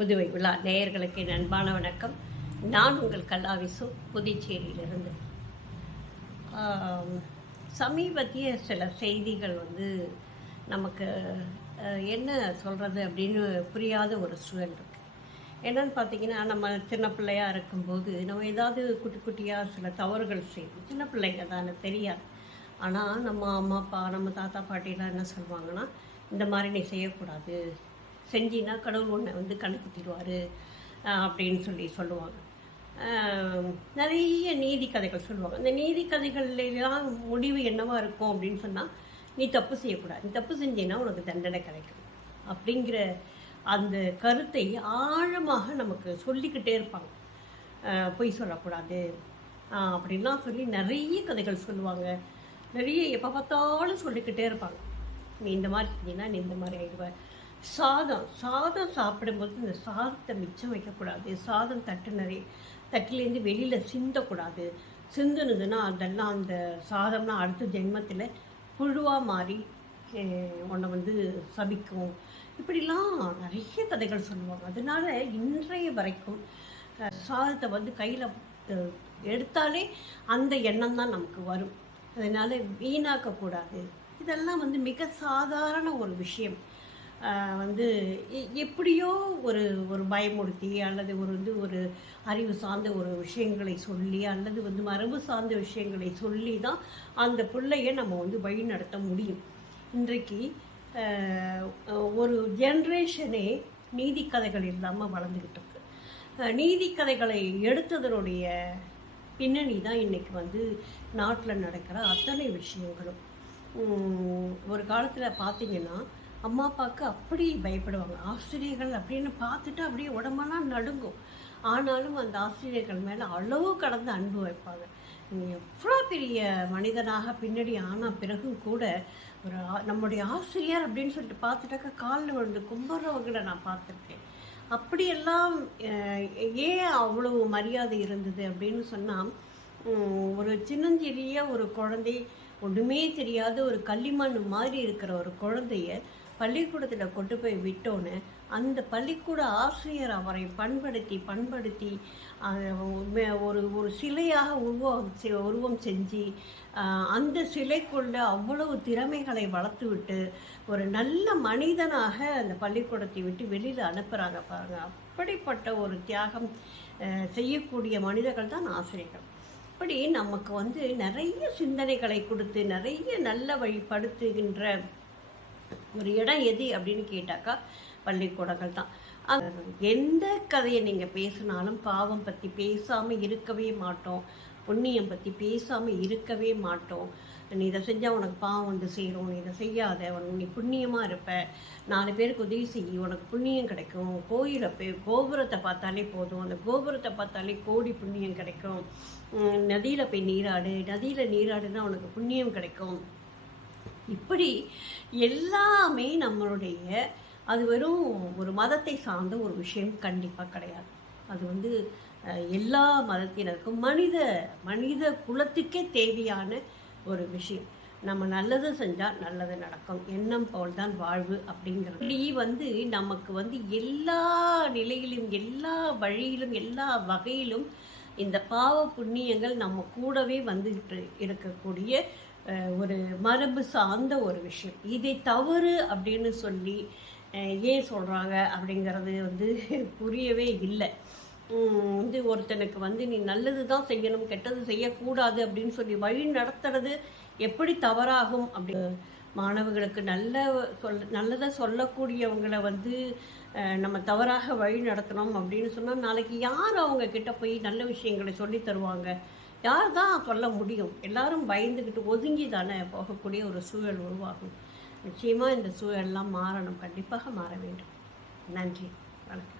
புதுவை விழா நேயர்களுக்கு என் அன்பான வணக்கம். நான் உங்கள் கல்லாவிசு, புதுச்சேரியிலிருந்து. சமீபத்திய சில செய்திகள் நமக்கு என்ன சொல்கிறது அப்படின்னு புரியாத ஒரு சூழல் இருக்குது. என்னன்னு பார்த்தீங்கன்னா, நம்ம சின்ன பிள்ளையாக இருக்கும்போது நம்ம ஏதாவது குட்டி குட்டியாக சில தவறுகள் செய்வோம். சின்ன பிள்ளைங்க தானே, தெரியாது. ஆனால் நம்ம அம்மா அப்பா, நம்ம தாத்தா பாட்டிலாம் என்ன சொல்லுவாங்கன்னா, இந்த மாதிரி நீ செய்யக்கூடாது, செஞ்சின்னா கடவுள் ஒன்றை கண்டுபிடிச்சிடுவார் அப்படின்னு சொல்லுவாங்க. நிறைய நீதி கதைகள் சொல்லுவாங்க. அந்த நீதி கதைகள்லாம் முடிவு என்னவாக இருக்கும் அப்படின்னு சொன்னால், நீ தப்பு செய்யக்கூடாது, நீ தப்பு செஞ்சீன்னா உனக்கு தண்டனை கிடைக்கும் அப்படிங்கிற அந்த கருத்தை ஆழமாக நமக்கு சொல்லிக்கிட்டே இருப்பாங்க. பொய் சொல்லக்கூடாது அப்படின்லாம் சொல்லி நிறைய கதைகள் சொல்லுவாங்க. நிறைய எப்போ பார்த்தாலும் சொல்லிக்கிட்டே இருப்பாங்க. நீ இந்த மாதிரி செஞ்சீங்கன்னா நீ இந்த மாதிரி ஆயிடுவேன். சாதம் சாப்பிடும்போது இந்த சாதத்தை மிச்சம் வைக்கக்கூடாது. சாதம் தட்டிலேருந்து வெளியில் சிந்தக்கூடாது. சிந்துனதுன்னா அதெல்லாம் அந்த சாதம்னா அடுத்த ஜென்மத்தில் புழுவாக மாறி உன்னை சபிக்கும். இப்படிலாம் நிறைய கதைகள் சொல்லுவாங்க. அதனால இன்றைய வரைக்கும் சாதத்தை கையில் எடுத்தாலே அந்த எண்ணம் தான் நமக்கு வரும். அதனால் வீணாக்கக்கூடாது. இதெல்லாம் மிக சாதாரண ஒரு விஷயம். எப்படியோ ஒரு பயமுறுத்தி அல்லது ஒரு அறிவு சார்ந்த ஒரு விஷயங்களை சொல்லி அல்லது மரபு சார்ந்த விஷயங்களை சொல்லி தான் அந்த பிள்ளையை நம்ம வழி நடத்த முடியும். இன்றைக்கு ஒரு ஜென்ரேஷனே நீதி கதைகள் இல்லாமல் வளர்ந்துக்கிட்டு இருக்கு. நீதி கதைகளை எடுத்ததனுடைய பின்னணி தான் இன்றைக்கி நாட்டில் நடக்கிற அத்தனை விஷயங்களும். ஒரு காலத்தில் பார்த்திங்கன்னா, அம்மா அப்பாவுக்கு அப்படி பயப்படுவாங்க. ஆசிரியர்கள் அப்படின்னு பார்த்துட்டு அப்படியே உடம்பெல்லாம் நடுங்கும். ஆனாலும் அந்த ஆசிரியர்கள் மேலே அளவு கடந்த அன்பு வைப்பாங்க. எவ்வளோ பெரிய மனிதனாக பின்னாடி ஆனால் பிறகும் கூட நம்முடைய ஆசிரியர் அப்படின்னு சொல்லிட்டு பார்த்துட்டாக்கா காலில் விழுந்து கும்பிட்றவங்களை நான் பார்த்துருக்கேன். அப்படியெல்லாம் ஏன் அவ்வளவு மரியாதை இருந்தது அப்படின்னு சொன்னால், ஒரு சின்னஞ்சிறிய ஒரு குழந்தை, ஒன்றுமே தெரியாத ஒரு களிமண் மாதிரி இருக்கிற ஒரு குழந்தைய பள்ளிக்கூடத்தில் கொண்டு போய் விட்டோன்னு அந்த பள்ளிக்கூட ஆசிரியர் அவரை பண்படுத்தி ஒரு சிலையாக உருவம் செஞ்சு அந்த சிலைக்குள்ள அவ்வளவு திறமைகளை வளர்த்து விட்டு ஒரு நல்ல மனிதனாக அந்த பள்ளிக்கூடத்தை விட்டு வெளியில் அனுப்புகிறாங்க பாருங்க. அப்படிப்பட்ட ஒரு தியாகம் செய்யக்கூடிய மனிதர்கள் தான் ஆசிரியர்கள். அப்படி நமக்கு நிறைய சிந்தனைகளை கொடுத்து நிறைய நல்ல வழிப்படுத்துகின்ற ஒரு இடம் எது அப்படின்னு கேட்டாக்கா பள்ளிக்கூடங்கள் தான். எந்த கதையை நீங்கள் பேசினாலும் பாவம் பற்றி பேசாமல் இருக்கவே மாட்டோம், புண்ணியம் பற்றி பேசாமல் இருக்கவே மாட்டோம். நீ இதை செஞ்சால் உனக்கு பாவம் சேரும், நீ இதை செய்யாத, நீ புண்ணியமாக இருப்ப, 4 பேருக்கு உதவி செய்ய உனக்கு புண்ணியம் கிடைக்கும், கோயிலை போய் கோபுரத்தை பார்த்தாலே போதும், அந்த கோபுரத்தை பார்த்தாலே கோடி புண்ணியம் கிடைக்கும், நதியில் போய் நதியில் நீராடுனா உனக்கு புண்ணியம் கிடைக்கும். இப்படி எல்லாமே நம்மளுடைய அது வெறும் ஒரு மதத்தை சார்ந்த ஒரு விஷயம் கண்டிப்பாக கிடையாது. அது எல்லா மதத்தினருக்கும் மனித குலத்துக்கே தேவையான ஒரு விஷயம். நம்ம நல்லது செஞ்சால் நல்லது நடக்கும், எண்ணம் போல் தான் வாழ்வு அப்படிங்கிறது நமக்கு எல்லா நிலையிலும் எல்லா வழியிலும் எல்லா வகையிலும் இந்த பாவ புண்ணியங்கள் நம்ம கூடவே இருக்கக்கூடிய ஒரு மரபு சார்ந்த ஒரு விஷயம். இதை தவறு அப்படின்னு சொல்லி ஏன் சொல்கிறாங்க அப்படிங்கிறது புரியவே இல்லை. ஒருத்தனுக்கு நீ நல்லது தான் செய்யணும், கெட்டது செய்யக்கூடாது அப்படின்னு சொல்லி வழி நடத்துறது எப்படி தவறாகும்? அப்படி மாணவர்களுக்கு நல்லதை சொல்லக்கூடியவங்களை நம்ம தவறாக வழி நடத்தணும் அப்படின்னு சொன்னால் நாளைக்கு யார் அவங்க கிட்ட போய் நல்ல விஷயங்களை சொல்லி தருவாங்க? யார் தான் சொல்ல முடியும்? எல்லாரும் பயந்துக்கிட்டு ஒதுங்கி தானே போகக்கூடிய ஒரு சூழல் உருவாகும். நிச்சயமாக இந்த சூழல்லாம் மாறணும், கண்டிப்பாக மாற வேண்டும். நன்றி, வணக்கம்.